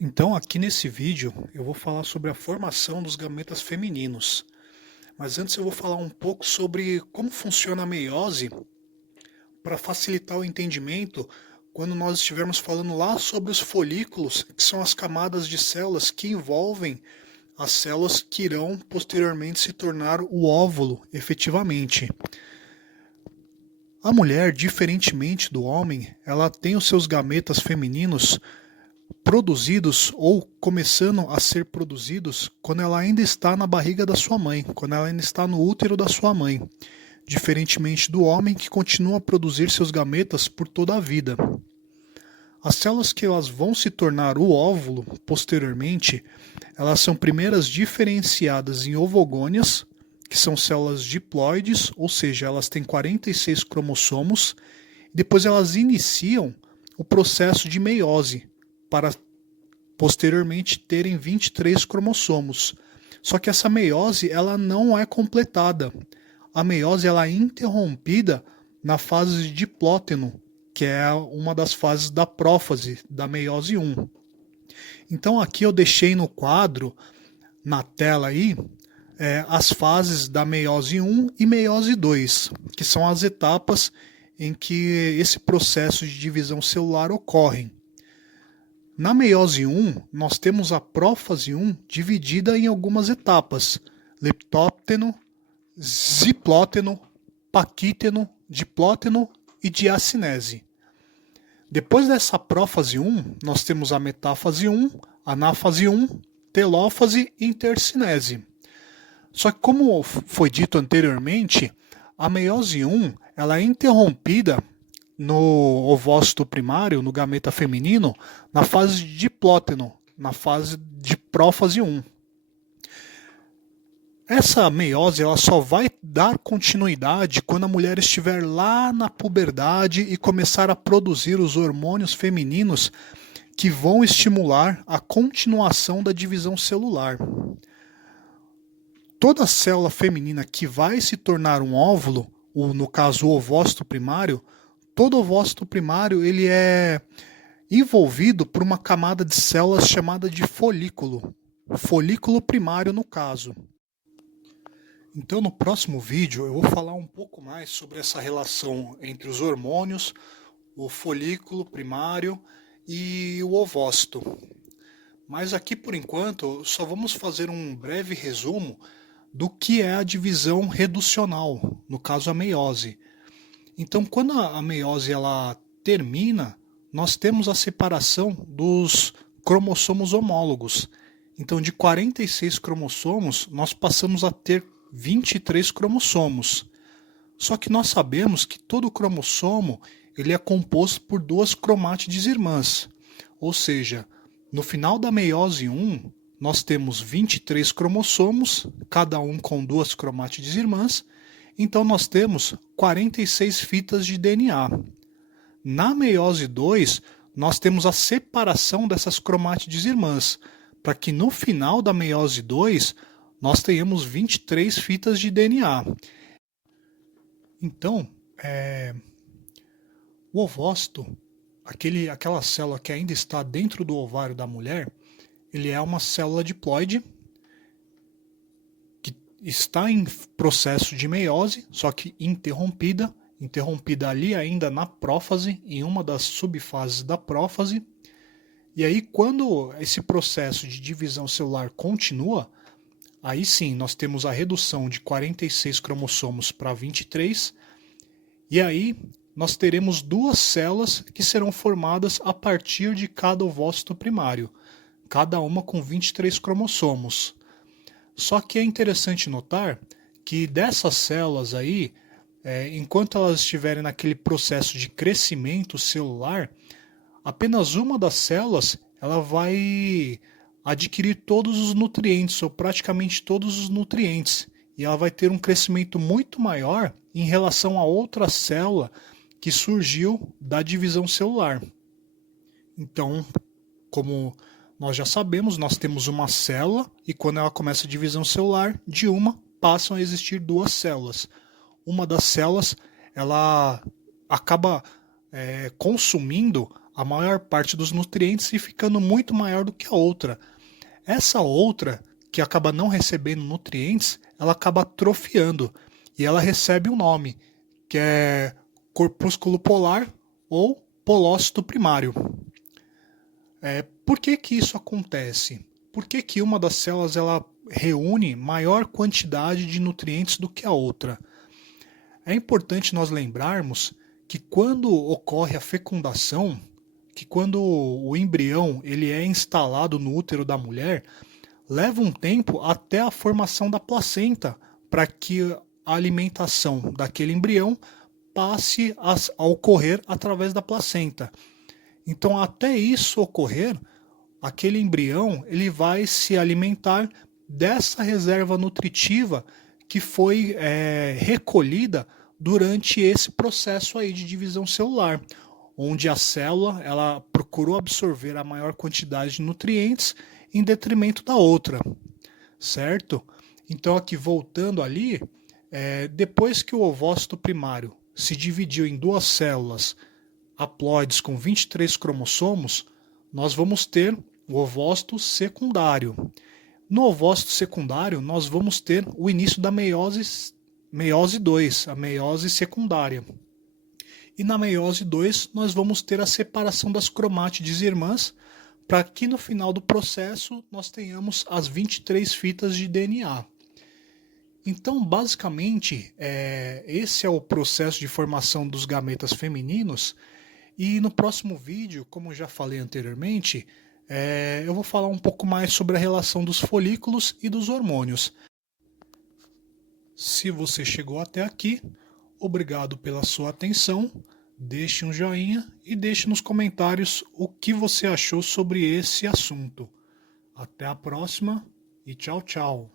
Então, aqui nesse vídeo, eu vou falar sobre a formação dos gametas femininos. Mas antes eu vou falar um pouco sobre como funciona a meiose para facilitar o entendimento quando nós estivermos falando lá sobre os folículos, que são as camadas de células que envolvem as células que irão posteriormente se tornar o óvulo, efetivamente. A mulher, diferentemente do homem, ela tem os seus gametas femininos produzidos ou começando a ser produzidos quando ela ainda está na barriga da sua mãe, quando ela ainda está no útero da sua mãe, diferentemente do homem que continua a produzir seus gametas por toda a vida. As células que elas vão se tornar o óvulo posteriormente, elas são primeiras diferenciadas em ovogônias, que são células diploides, ou seja, elas têm 46 cromossomos, e depois elas iniciam o processo de meiose, para posteriormente terem 23 cromossomos. Só que essa meiose ela não é completada. A meiose ela é interrompida na fase de diplóteno, que é uma das fases da prófase, da meiose 1. Então aqui eu deixei no quadro, na tela aí, as fases da meiose 1 e meiose 2, que são as etapas em que esse processo de divisão celular ocorre. Na meiose 1, nós temos a prófase 1 dividida em algumas etapas: leptópteno, ziplóteno, paquíteno, diplóteno e diacinese. Depois dessa prófase 1, nós temos a metáfase 1, anáfase 1, telófase e intercinese. Só que, como foi dito anteriormente, a meiose 1 ela é interrompida no ovócito primário, no gameta feminino, na fase de diplóteno, na fase de prófase 1. Essa meiose ela só vai dar continuidade quando a mulher estiver lá na puberdade e começar a produzir os hormônios femininos que vão estimular a continuação da divisão celular. Toda célula feminina que vai se tornar um óvulo, ou no caso o ovócito primário, todo ovócito primário ele é envolvido por uma camada de células chamada de folículo primário no caso. Então no próximo vídeo eu vou falar um pouco mais sobre essa relação entre os hormônios, o folículo primário e o ovócito. Mas aqui por enquanto só vamos fazer um breve resumo do que é a divisão reducional, no caso a meiose. Então, quando a meiose ela termina, nós temos a separação dos cromossomos homólogos. Então, de 46 cromossomos, nós passamos a ter 23 cromossomos. Só que nós sabemos que todo cromossomo ele é composto por duas cromátides irmãs. Ou seja, no final da meiose 1, nós temos 23 cromossomos, cada um com duas cromátides irmãs. Então nós temos 46 fitas de DNA. Na meiose 2, nós temos a separação dessas cromátides irmãs, para que no final da meiose 2, nós tenhamos 23 fitas de DNA. Então, o ovócito, aquela célula que ainda está dentro do ovário da mulher, ele é uma célula diploide, está em processo de meiose, só que interrompida ali ainda na prófase, em uma das subfases da prófase. E aí quando esse processo de divisão celular continua, aí sim nós temos a redução de 46 cromossomos para 23, e aí nós teremos duas células que serão formadas a partir de cada ovócito primário, cada uma com 23 cromossomos. Só que é interessante notar que dessas células aí, enquanto elas estiverem naquele processo de crescimento celular, apenas uma das células ela vai adquirir todos os nutrientes, ou praticamente todos os nutrientes, e ela vai ter um crescimento muito maior em relação a outra célula que surgiu da divisão celular. Então, como nós já sabemos, nós temos uma célula e quando ela começa a divisão celular, de uma passam a existir duas células. Uma das células ela acaba consumindo a maior parte dos nutrientes e ficando muito maior do que a outra. Essa outra, que acaba não recebendo nutrientes, ela acaba atrofiando e ela recebe um nome, que é corpúsculo polar ou polócito primário. Por que que isso acontece? Por que que uma das células ela reúne maior quantidade de nutrientes do que a outra? É importante nós lembrarmos que quando ocorre a fecundação, que quando o embrião ele é instalado no útero da mulher, leva um tempo até a formação da placenta para que a alimentação daquele embrião passe a ocorrer através da placenta. Então, até isso ocorrer, aquele embrião ele vai se alimentar dessa reserva nutritiva que foi recolhida durante esse processo aí de divisão celular, onde a célula ela procurou absorver a maior quantidade de nutrientes em detrimento da outra, certo? Então aqui voltando ali, depois que o ovócito primário se dividiu em duas células haploides com 23 cromossomos, nós vamos ter o ovócito secundário. No ovócito secundário, nós vamos ter o início da meiose 2, a meiose secundária. E na meiose 2, nós vamos ter a separação das cromátides irmãs, para que no final do processo nós tenhamos as 23 fitas de DNA. Então, basicamente, esse é o processo de formação dos gametas femininos. E no próximo vídeo, como já falei anteriormente, eu vou falar um pouco mais sobre a relação dos folículos e dos hormônios. Se você chegou até aqui, obrigado pela sua atenção, deixe um joinha e deixe nos comentários o que você achou sobre esse assunto. Até a próxima e tchau, tchau.